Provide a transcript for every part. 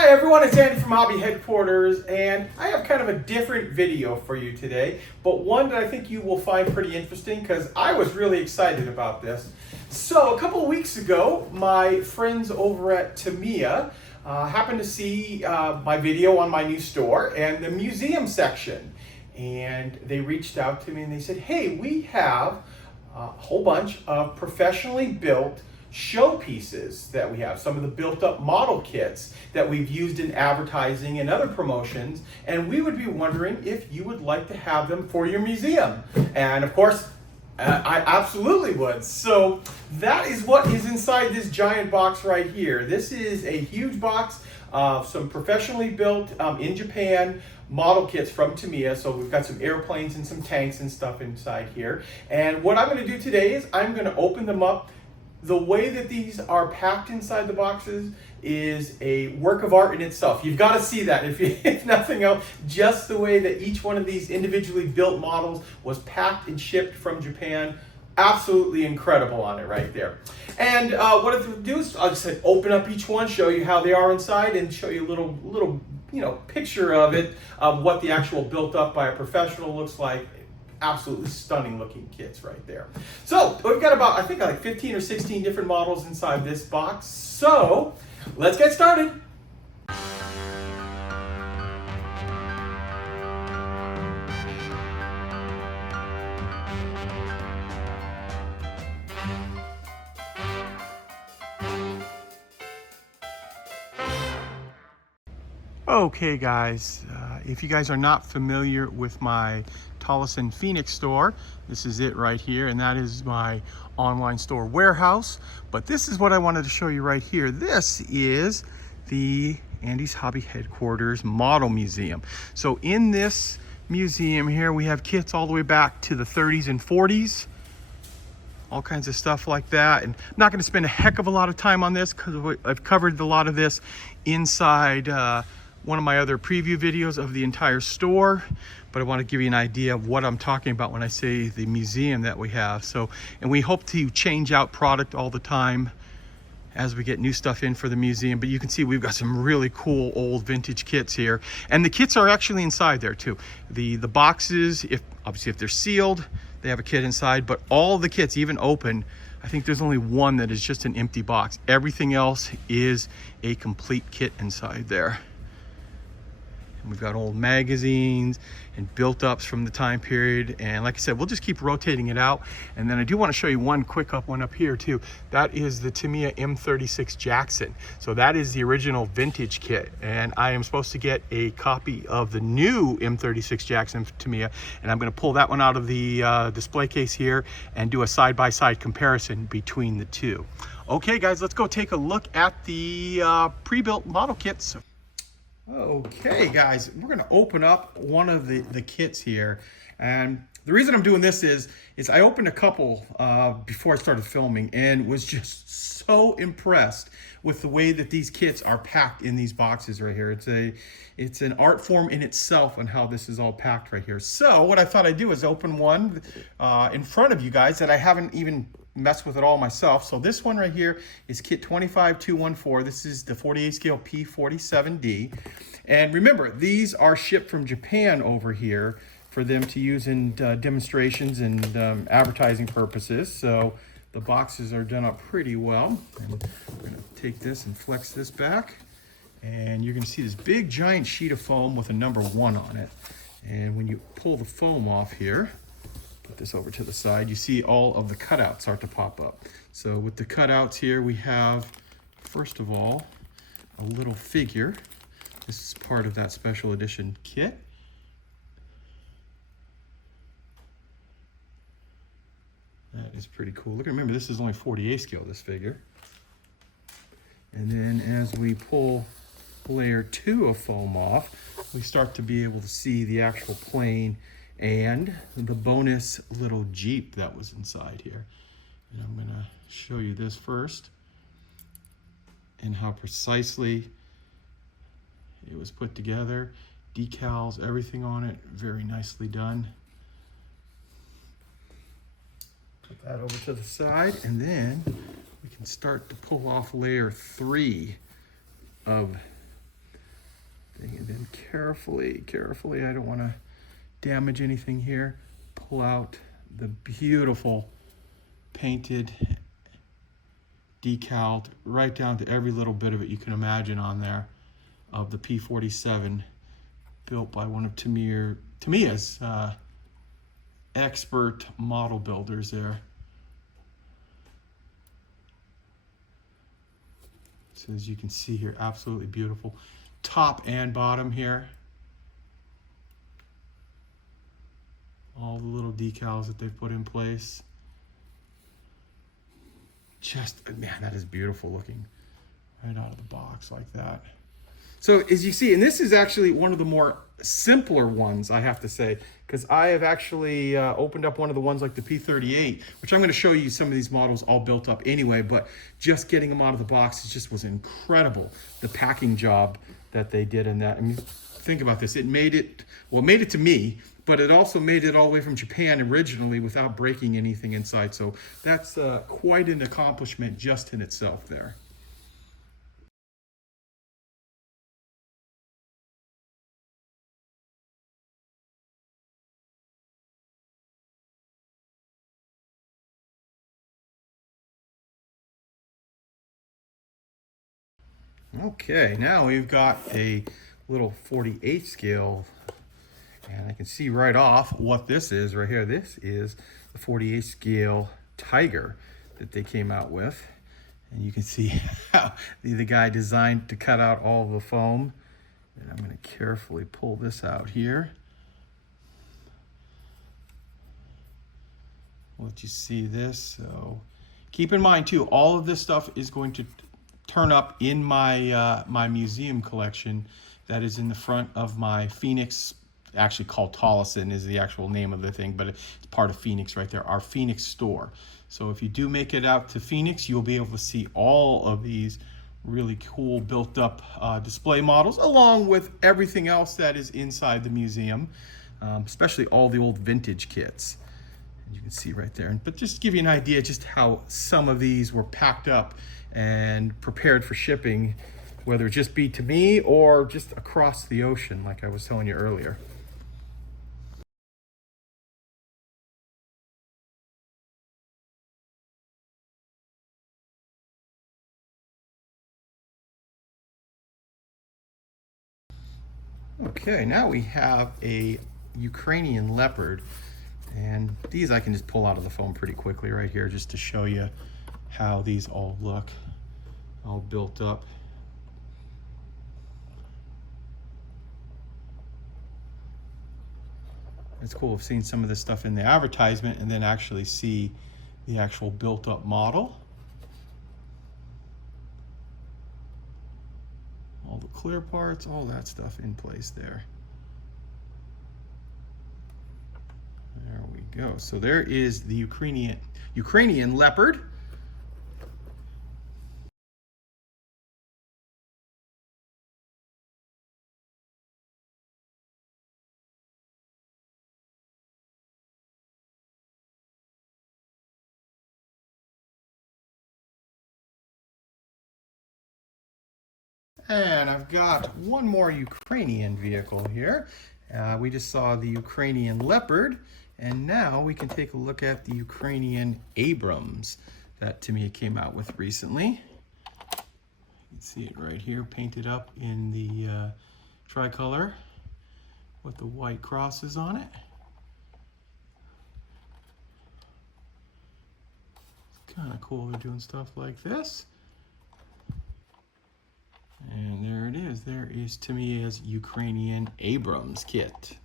Hi everyone, it's Andy from Hobby Headquarters, and I have kind of a different video for you today, but one that I think you will find pretty interesting because I was really excited about this. So a couple of weeks ago, my friends over at Tamiya happened to see my video on my new store and the museum section. And they reached out to me and they said, hey, we have a whole bunch of professionally built showpieces that we have, some of the built up model kits that we've used in advertising and other promotions, and we would be wondering if you would like to have them for your museum. And of course, I absolutely would. So that is what is inside this giant box right here. This is a huge box of some professionally built in Japan model kits from Tamiya. So we've got some airplanes and some tanks and stuff inside here. And what I'm going to do today is I'm going to open them up. The way that these are packed inside the boxes is a work of art in itself. You've got to see that if nothing else, just the way that each one of these individually built models was packed and shipped from Japan. Absolutely incredible on it right there. And what I'll do is I'll just open up each one, show you how they are inside, and show you a little picture of it, of what the actual built up by a professional looks like. Absolutely stunning looking kits right there. So we've got about, I think, like 15 or 16 different models inside this box. So let's get started. Okay guys, if you guys are not familiar with my TOLLESON Phoenix store, this is it right here, and that is my online store warehouse. But this is what I wanted to show you right here. This is the Andy's Hobby Headquarters Model Museum. So in this museum here, we have kits all the way back to the 30s and 40s. All kinds of stuff like that. And I'm not going to spend a heck of a lot of time on this because I've covered a lot of this inside one of my other preview videos of the entire store, but I want to give you an idea of what I'm talking about when I say the museum that we have. So, and we hope to change out product all the time as we get new stuff in for the museum. But you can see we've got some really cool old vintage kits here, and the kits are actually inside there too. The boxes, obviously if they're sealed, they have a kit inside, but all the kits, even open, I think there's only one that is just an empty box. Everything else is a complete kit inside there. And we've got old magazines and built-ups from the time period. And like I said, we'll just keep rotating it out. And then I do want to show you one quick one up here too. That is the Tamiya M36 Jackson. So that is the original vintage kit. And I am supposed to get a copy of the new M36 Jackson Tamiya. And I'm going to pull that one out of the display case here and do a side-by-side comparison between the two. Okay guys, let's go take a look at the pre-built model kits. Okay guys, we're going to open up one of the kits here, and the reason I'm doing this is I opened a couple before I started filming and was just so impressed with the way that these kits are packed in these boxes right here. It's an art form in itself on how this is all packed right here. So what I thought I'd do is open one in front of you guys that I haven't even mess with it all myself. So this one right here is kit 25214. This is the 48 scale P47D. And remember, these are shipped from Japan over here for them to use in demonstrations and advertising purposes. So the boxes are done up pretty well. And we're going to take this and flex this back. And you're going to see this big giant sheet of foam with a number 1 on it. And when you pull the foam off here, put this over to the side, you see all of the cutouts start to pop up. So with the cutouts here, we have, first of all, a little figure. This is part of that special edition kit. That is pretty cool. Look, remember, this is only 48 scale, this figure. And then as we pull layer 2 of foam off, we start to be able to see the actual plane and the bonus little Jeep that was inside here. And I'm gonna show you this first and how precisely it was put together. Decals, everything on it, very nicely done. Put that over to the side, and then we can start to pull off layer 3 of carefully, I don't want to damage anything here, pull out the beautiful painted, decaled, right down to every little bit of it you can imagine on there, of the P-47, built by one of Tamiya's expert model builders there. So as you can see here, absolutely beautiful. Top and bottom here. All the little decals that they've put in place. Just, man, that is beautiful looking right out of the box like that. So as you see, and this is actually one of the more simpler ones, I have to say, because I have actually opened up one of the ones like the P-38, which I'm going to show you some of these models all built up anyway, but just getting them out of the box, it just was incredible, the packing job that they did in that. I mean, think about this. It made it, well, it made it to me, but it also made it all the way from Japan originally without breaking anything inside. So that's quite an accomplishment just in itself there. Okay, now we've got a little 48 scale, and I can see right off what this is right here. This is the 48 scale Tiger that they came out with, and you can see how the guy designed to cut out all the foam. And I'm going to carefully pull this out here. Let you see this. So keep in mind too, all of this stuff is going to turn up in my my museum collection that is in the front of my Phoenix, actually called TOLLESON is the actual name of the thing, but it's part of Phoenix right there, our Phoenix store. So if you do make it out to Phoenix, you'll be able to see all of these really cool built up display models, along with everything else that is inside the museum, especially all the old vintage kits. You can see right there. But just to give you an idea just how some of these were packed up and prepared for shipping, whether it just be to me or just across the ocean, like I was telling you earlier. Okay, now we have a Ukrainian Leopard, and these I can just pull out of the foam pretty quickly right here just to show you how these all look, all built up. It's cool of seeing some of this stuff in the advertisement and then actually see the actual built up model. All the clear parts, all that stuff in place there. There we go. So there is the Ukrainian Leopard. And I've got one more Ukrainian vehicle here. We just saw the Ukrainian Leopard, and now we can take a look at the Ukrainian Abrams that Tamiya came out with recently. You can see it right here, painted up in the tricolor with the white crosses on it. It's kind of cool they're doing stuff like this. And there it is. There is Tamiya's Ukrainian Abrams kit.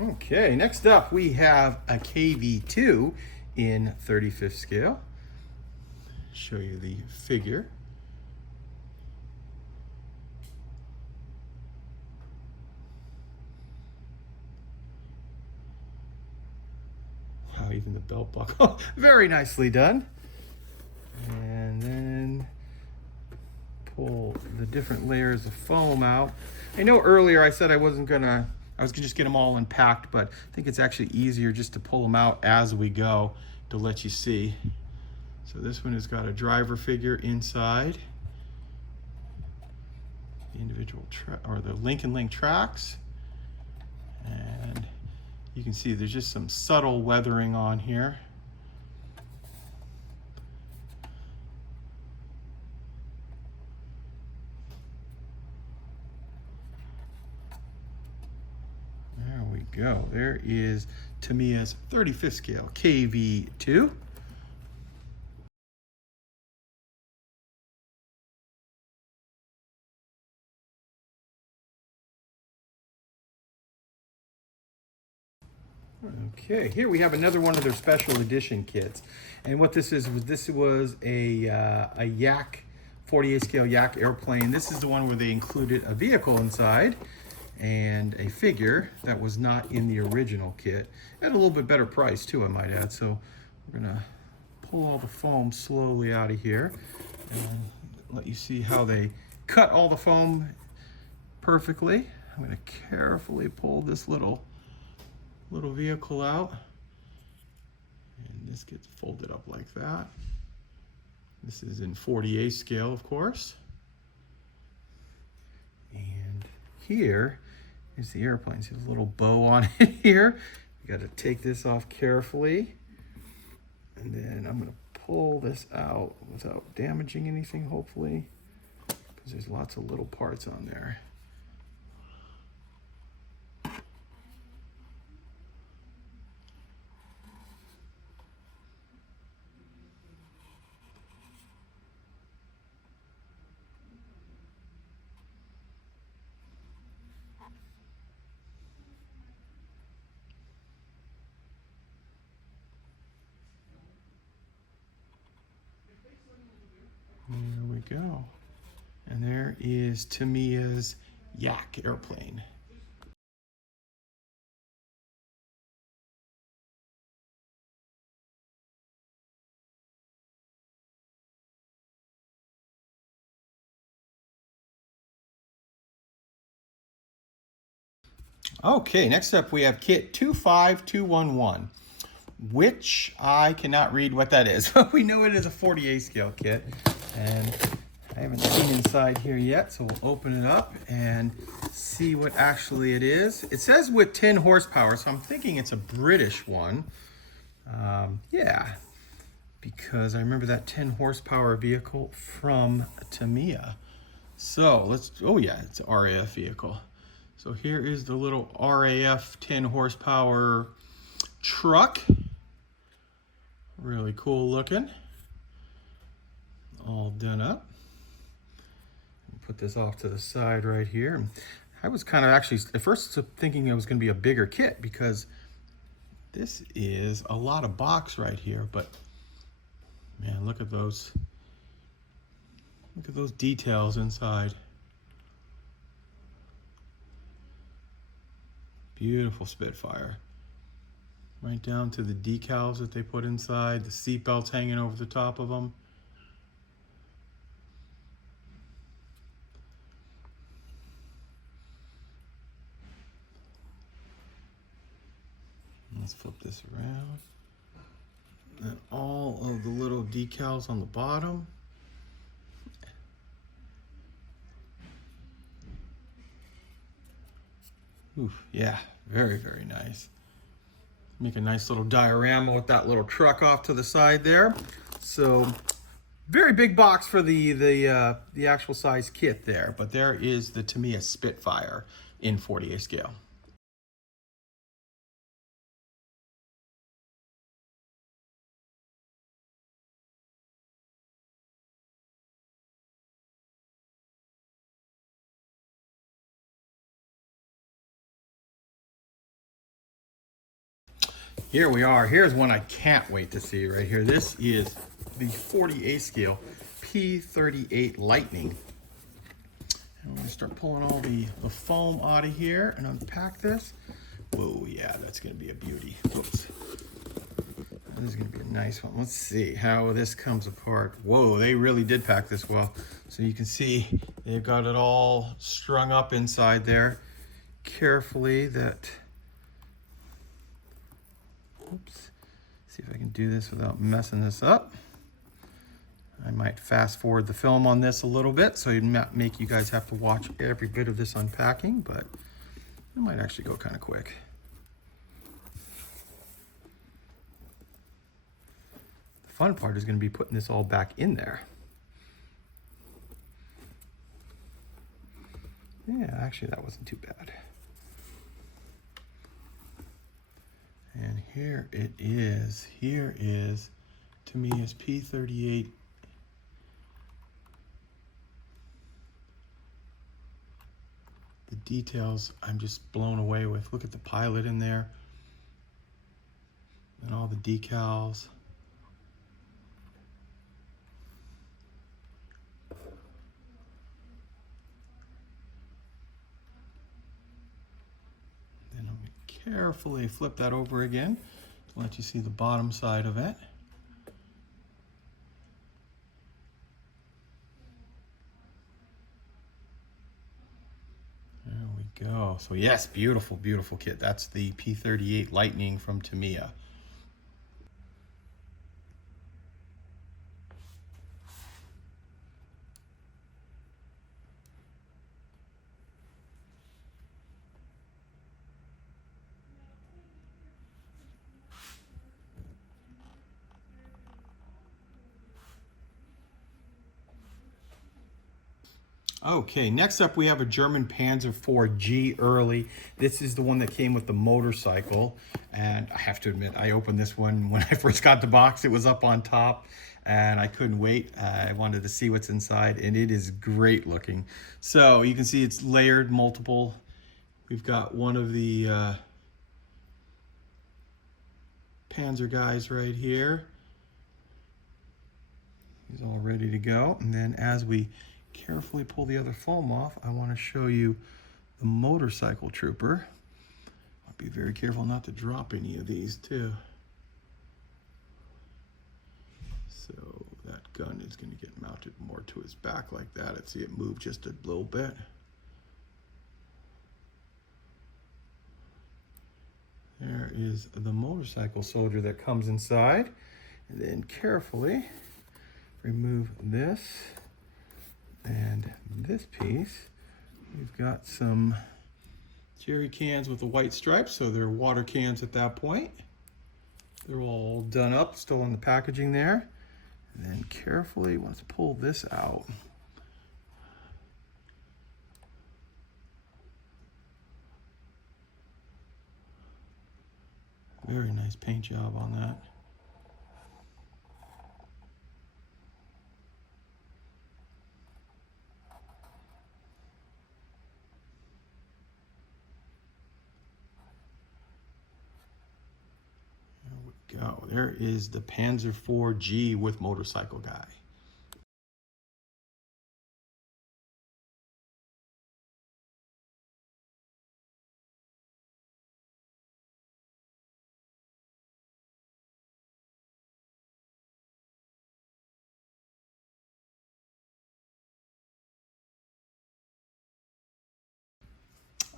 Okay, next up we have a KV2 in 35th scale. Show you the figure. Wow, even the belt buckle. Very nicely done. And then pull the different layers of foam out. I know earlier I said I was gonna just get them all unpacked, but I think it's actually easier just to pull them out as we go to let you see. So this one has got a driver figure inside, the individual or the link and link tracks, and you can see there's just some subtle weathering on here. There we go. There is Tamiya's 35th scale KV2. Okay, here we have another one of their special edition kits, and what this was a Yak 48 scale Yak airplane. This is the one where they included a vehicle inside and a figure that was not in the original kit at a little bit better price too, I might add. So we're gonna pull all the foam slowly out of here and let you see how they cut all the foam perfectly. I'm gonna carefully pull this little vehicle out, and this gets folded up like that. This is in 48 scale, of course. And here is the airplane. See, there's a little bow on it here. You got to take this off carefully, and then I'm going to pull this out without damaging anything, hopefully, because there's lots of little parts on there. There we go. And there is Tamiya's Yak airplane. Okay, next up we have kit 25211, which I cannot read what that is, but we know it is a 48 scale kit, and I haven't seen inside here yet, so we'll open it up and see what actually it is. It says with 10 horsepower, so I'm thinking it's a British one. Yeah, because I remember that 10 horsepower vehicle from Tamiya. So let's, oh yeah, it's an RAF vehicle. So here is the little RAF 10 horsepower truck. Really cool looking. All done up. Put this off to the side right here. I was kind of actually at first thinking it was going to be a bigger kit because this is a lot of box right here, but man, look at those. Look at those details inside. Beautiful Spitfire. Right down to the decals that they put inside, the seat belts hanging over the top of them. Let's flip this around. And all of the little decals on the bottom. Oof, yeah, very, very nice. Make a nice little diorama with that little truck off to the side there. So, very big box for the actual size kit there. But there is the Tamiya Spitfire in 48 scale. Here we are. Here's one I can't wait to see right here. This is the 48 scale P38 Lightning. And I'm going to start pulling all the foam out of here and unpack this. Whoa, yeah, that's going to be a beauty. Oops. This is gonna be a nice one. Let's see how this comes apart. Whoa, they really did pack this well. So you can see they've got it all strung up inside there carefully. That, oops, see if I can do this without messing this up. I might fast forward the film on this a little bit so it not make you guys have to watch every bit of this unpacking, but it might actually go kind of quick. The fun part is going to be putting this all back in there. Yeah, actually that wasn't too bad. And here it is. Here is Tamiya's P38. The details I'm just blown away with. Look at the pilot in there and all the decals. Then I'm going to carefully flip that over again to let you see the bottom side of it. Go. So yes, beautiful, beautiful kit. That's the P38 Lightning from Tamiya. Okay, next up we have a German Panzer IV G early. This is the one that came with the motorcycle, and I have to admit, I opened this one when I first got the box. It was up on top, and I couldn't wait. I wanted to see what's inside, and it is great looking. So you can see it's layered, multiple. We've got one of the Panzer guys right here. He's all ready to go, and then as we carefully pull the other foam off, I want to show you the motorcycle trooper. I'll be very careful not to drop any of these too. So that gun is going to get mounted more to his back like that. I'd see it move just a little bit. There is the motorcycle soldier that comes inside. And then carefully remove this and this piece. We've got some jerry cans with the white stripes, so they're water cans at that point. They're all done up, still in the packaging there. And then carefully, once pull this out, very nice paint job on that. Go. There is the Panzer IV G with motorcycle guy.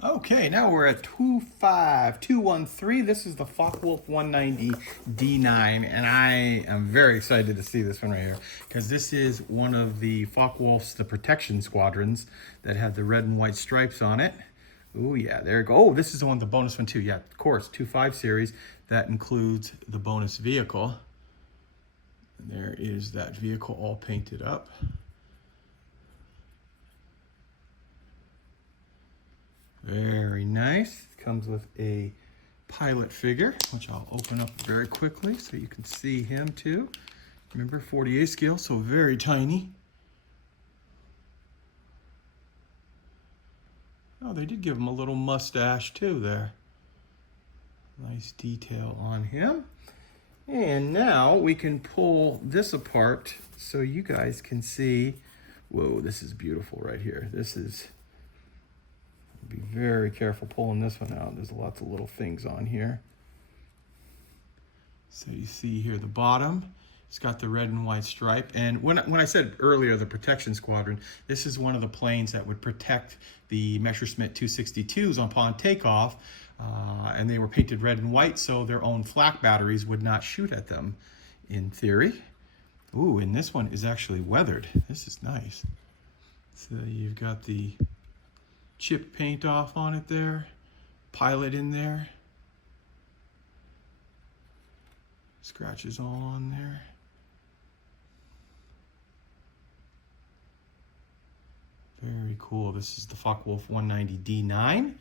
Okay, now we're at 25213. This is the Focke-Wulf 190 D9, and I am very excited to see this one right here because this is one of the Focke-Wulf's, the protection squadrons that have the red and white stripes on it. Oh yeah, there you go. Oh, this is the one, the bonus one too. Yeah, of course, 25 series. That includes the bonus vehicle. And there is that vehicle all painted up. Very nice. It comes with a pilot figure, which I'll open up very quickly so you can see him too. Remember, 48 scale, so very tiny. Oh, they did give him a little mustache too there. Nice detail on him. And now we can pull this apart so you guys can see. Whoa, this is beautiful right here. This is, be very careful pulling this one out. There's lots of little things on here. So you see here the bottom, it's got the red and white stripe. And when I said earlier the protection squadron, this is one of the planes that would protect the Messerschmitt 262s upon takeoff. And they were painted red and white so their own flak batteries would not shoot at them, in theory. Ooh, and this one is actually weathered. This is nice. So you've got the chip paint off on it there, pilot in there. Scratches all on there. Very cool. This is the Focke-Wulf 190D9.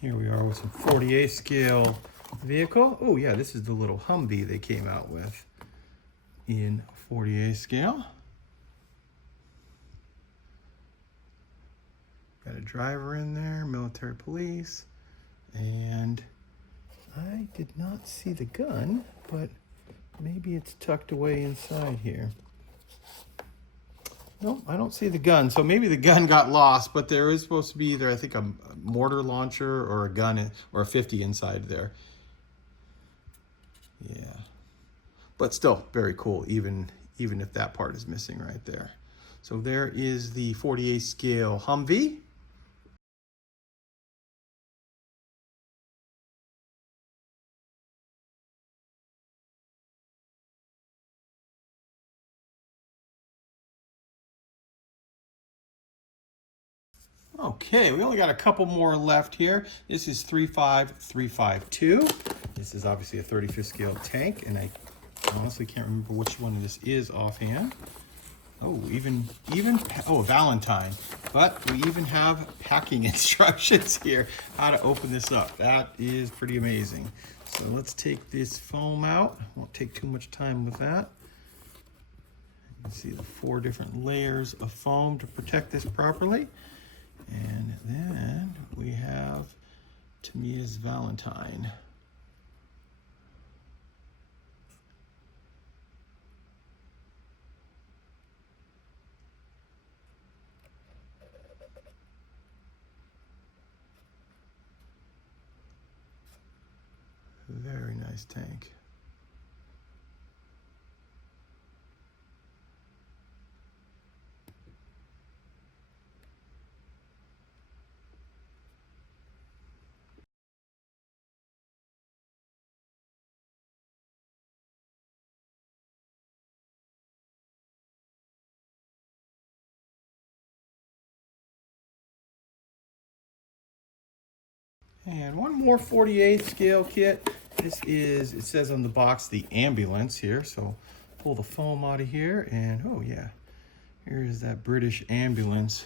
Here we are with some 48 scale vehicle. Oh yeah, this is the little Humvee they came out with in 48 scale. Got a driver in there, military police, and I did not see the gun, but maybe it's tucked away inside here. Nope, I don't see the gun. So maybe the gun got lost, but there is supposed to be either, I think, a mortar launcher or a gun or a 50 inside there. Yeah, but still very cool, even if that part is missing right there. So there is the 48 scale Humvee. Okay, we only got a couple more left here. This is 35352. This is obviously a 35th scale tank, and I honestly can't remember which one this is offhand. Oh, oh, Valentine. But we even have packing instructions here, how to open this up. That is pretty amazing. So let's take this foam out. Won't take too much time with that. You can see the 4 different layers of foam to protect this properly. And then we have Tamiya's Valentine. Very nice tank. And one more 48 scale kit. This is, it says on the box, the ambulance here. So pull the foam out of here and, oh yeah, here is that British ambulance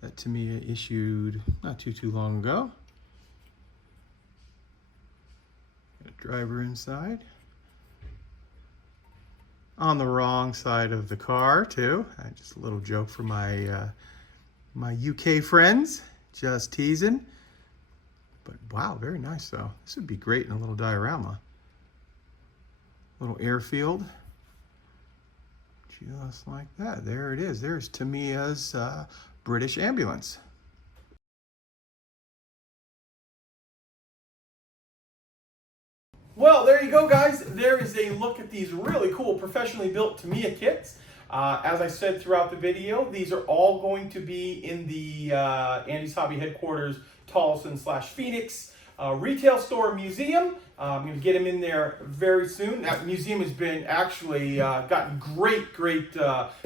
that Tamiya issued not too long ago. Got a driver inside. On the wrong side of the car too. Just a little joke for my my UK friends, just teasing. But wow, very nice though. This would be great in a little diorama. Little airfield. Just like that. There it is. There's Tamiya's British ambulance. Well, there you go, guys. There is a look at these really cool professionally built Tamiya kits. As I said throughout the video, these are all going to be in the Andy's Hobby headquarters, TOLLESON/Phoenix retail store museum. I'm going to get them in there very soon. That museum has been actually gotten great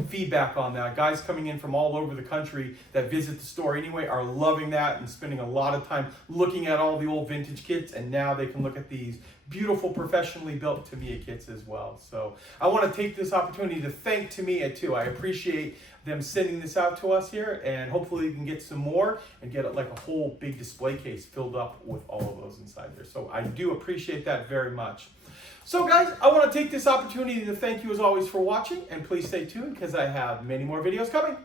feedback on that. Guys coming in from all over the country that visit the store anyway are loving that and spending a lot of time looking at all the old vintage kits, and now they can look at these beautiful professionally built Tamiya kits as well. So I want to take this opportunity to thank Tamiya too. I appreciate them sending this out to us here, and hopefully we can get some more and get it like a whole big display case filled up with all of those inside there. So I do appreciate that very much. So guys, I want to take this opportunity to thank you as always for watching, and please stay tuned because I have many more videos coming.